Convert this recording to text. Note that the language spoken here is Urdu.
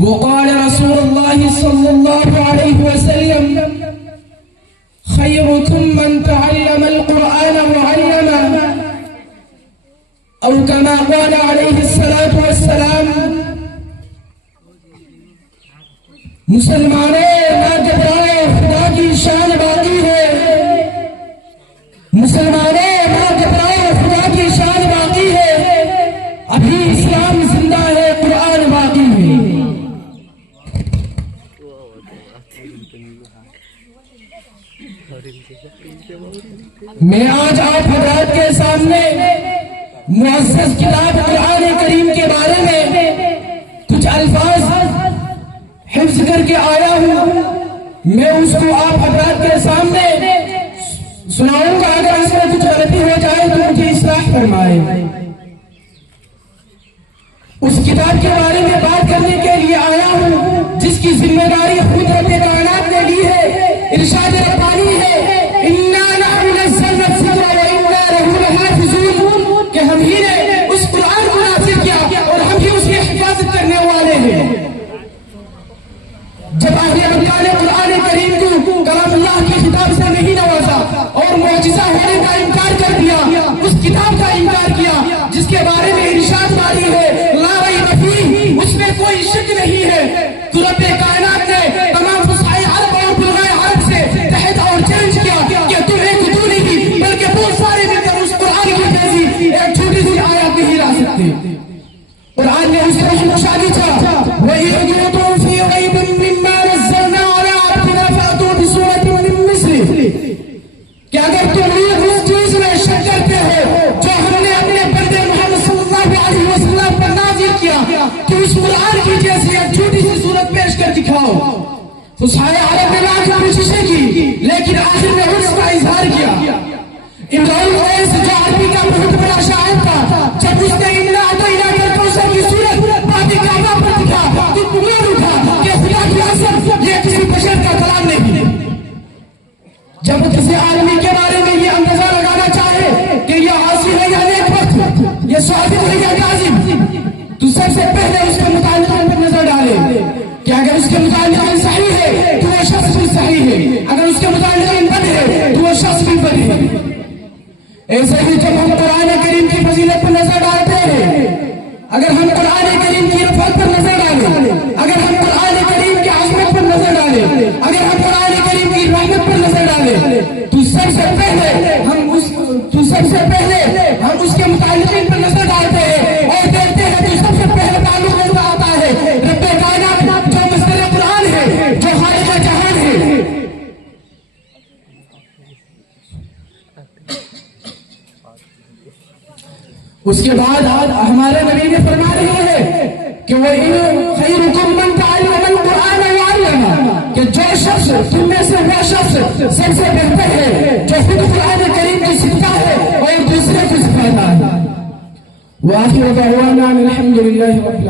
وقال رسول الله صلى الله عليه وسلم خيركم من تعلم القرآن وعلمه أو كما قال عليه الصلاة والسلام. مسلمانوں نہ گھبرائے، خدا کی شان باقی ہے. مسلمانوں نہ گھبرائے، خدا کی شان باقی ہے. ابھی اسلام زندہ ہے، قرآن باقی ہے. میں آج آپ حضرات کے سامنے معزز کتاب قرآن کریم کے بارے میں کچھ الفاظ حفظ کر کے آیا ہوں. میں اس کو آپ حضرات کے سامنے سناؤں گا. اگر اس میں کچھ غلطی ہو جائے تو مجھے اصلاح فرمائے. اس کتاب کے بارے میں بات کرنے کے لیے آیا ہوں جس کی ذمہ داری خود رب کائنات نے لی ہے. ارشاد ربانی ہے اِنَّا نَحْنُ نَزَّلْنَا الذِّكْرَ وَإِنَّا لَهُ لَحَافِظُونَ کہ ہم ہی نے اس قرآن کو نازل کیا اور ہم ہی اس کی حفاظت کرنے والے ہیں. جب اہل مکہ نے قرآن کریم کو کلام اللہ کی کتاب سے نہیں نوازا اور معجزہ ہونے کا انکار کر دیا، اس کتاب کا انکار کیا جس کے بارے میں ارشاد جاری ہے لا ریب فیہ، اس میں کوئی شک نہیں ہے. تو رب کائنات نے تمام فصحائے عرب اور بلغائے عرب سے تحت اور چیلنج کیا کہ تم ایک تو نہیں بلکہ بہت سارے مل کر اس قرآن کی جیسی ایک چھوٹی سی آیات نہیں لا سکتے. قرآن نے اس کو شادی تھا وَإِذْ كُنتُمْ فِي رَيْبٍ مِّمَّا نَزَّلْنَا عَلَىٰ عَبْدِنَا فَأْتُوا بِسُورَةٍ مِّن مِّثْلِهِ کہ اگر تم اس چیز میں شک کرتے ہو جو ہم نے اپنے بندے محمد صلی اللہ علیہ وسلم پر نازل کیا کہ اس قرآن کی جیسی ایک چھوٹی سی صورت پیش کر دکھاؤ. فصحائے عرب نے لا کر کوششیں کی لیکن آخر میں اس کا اظہار کیا. امرؤ القیس جو عربی کا بہت بڑا شاعر تھا، جب اس نے اِنَّا أَعْطَيْنَاكَ الْكَوْثَرَ کی صورت باتِ کعبہ پر دکھا تو بغیر اٹھا کہ خدا کی قسم یہ کسی بشر کا کلام نہیں. جب کسی عالمی کے بارے میں یہ اندازہ لگانا چاہے کہ یہ عاصی ہے یا نیک وقت، یہ صادق ہے یا کاذب، تو سب سے پہلے اس کے متعلقین پر نظر ڈالے کہ اگر اس کے متعلقین صحیح ہے تو وہ شخص بھی صحیح ہے، اگر اس کے متعلقین بد ہے تو وہ شخص بھی بد ہے. ایسے ہی جب ہم قرآن کریم کی فضیلت پر نظر ڈالتے ہیں، اگر ہم قرآن کریم کی رفعت پر نظر ڈالیں، اگر ہم قرآن کریم کی عظمت پر نظر ڈالیں، اگر ہم قرآن کریم کی رحمت پر نظر ڈالیں تو سب سے پہلے ہم اس کے متعلقین پر نظر ڈالتے ہیں اور دیکھتے ہیں تو سب سے پہلے تعلق نظر آتا ہے رب کائنات جو مصدر قرآن ہے، جو خالق جہان ہے. اس کے بعد ہمارے نبی نے فرما رہے ہیں کہ وہ خیرکم من تعلم القرآن وعلمہ کہ جو شخص تم میں سے وہ شخص سب سے بہتر ہے جو خود قرآن کریم کو سیکھتا ہے اور ایک دوسرے کو سکھاتا ہے. وآخر دعوانا الحمد للہ رب العالمین.